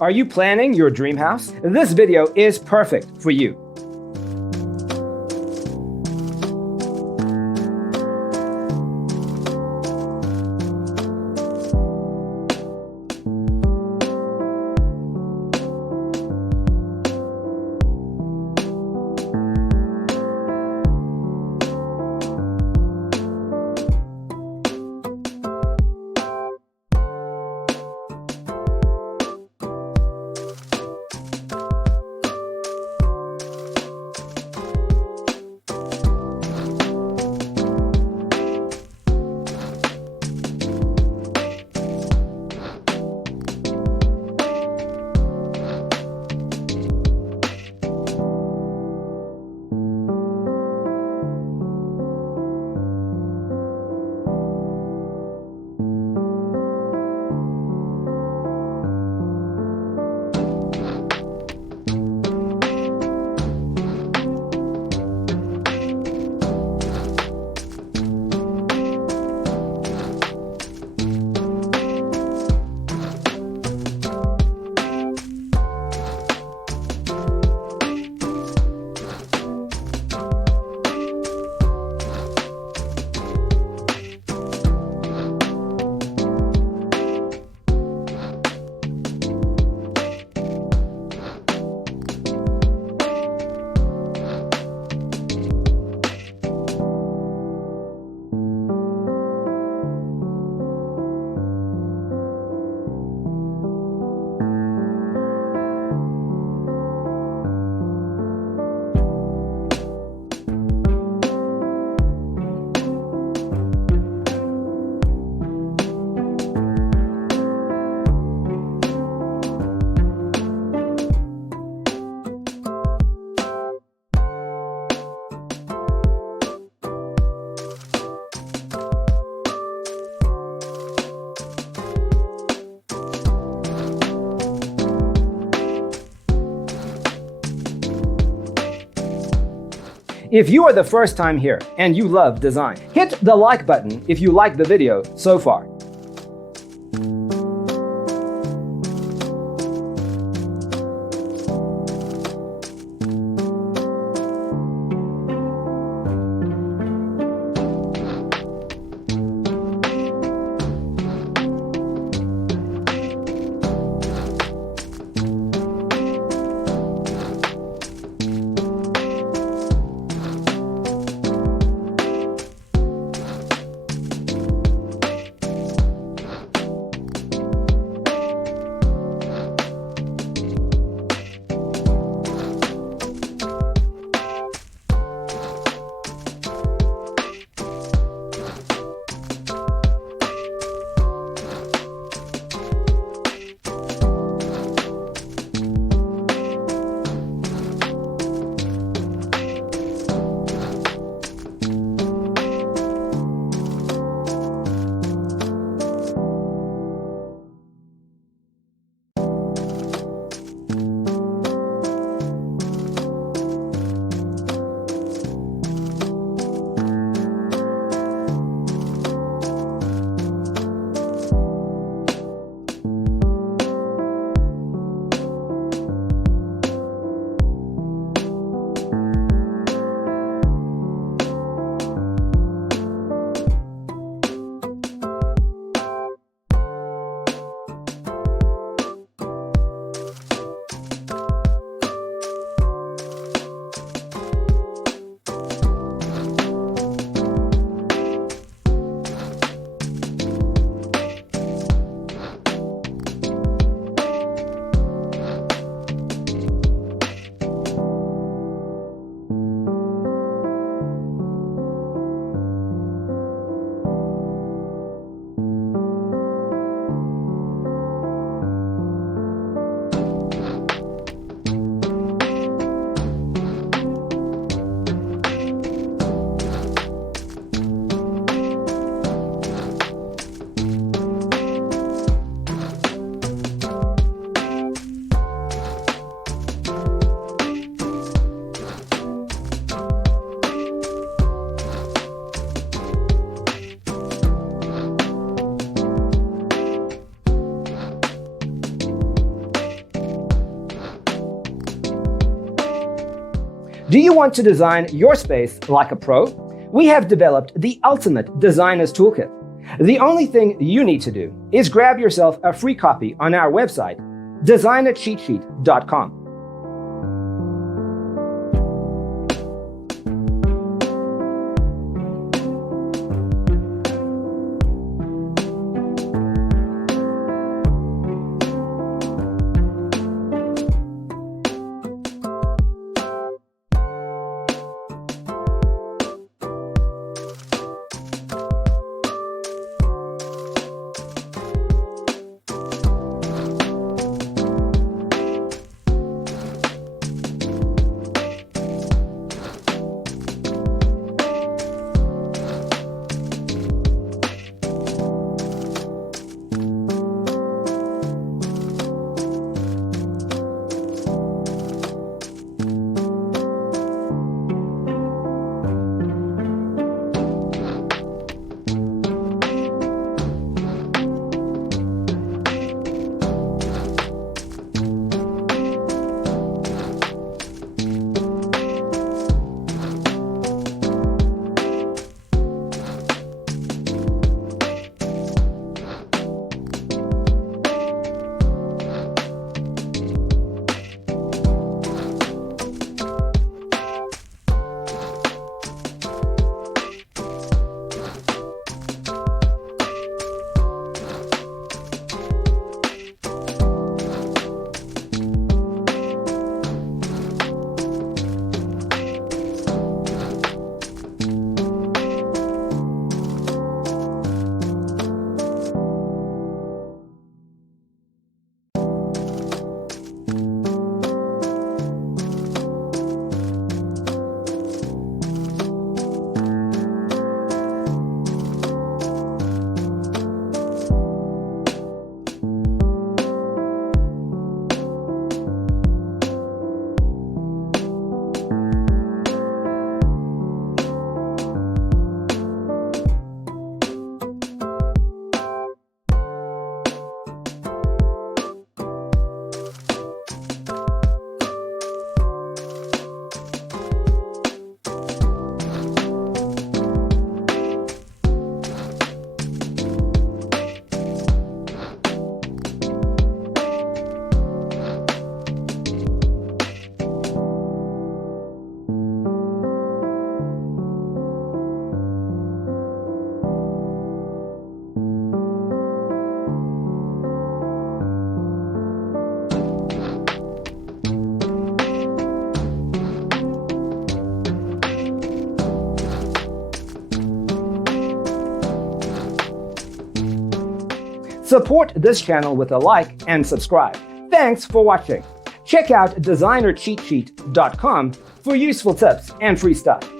Are you planning your dream house? This video is perfect for you. If you are the first time here and you love design, hit the like button if you like the video so far. Do you want to design your space like a pro? We have developed the ultimate designer's toolkit. The only thing you need to do is grab yourself a free copy on our website, designercheatsheet.com. Support this channel with a like and subscribe. Thanks for watching. Check out designercheatsheet.com for useful tips and free stuff.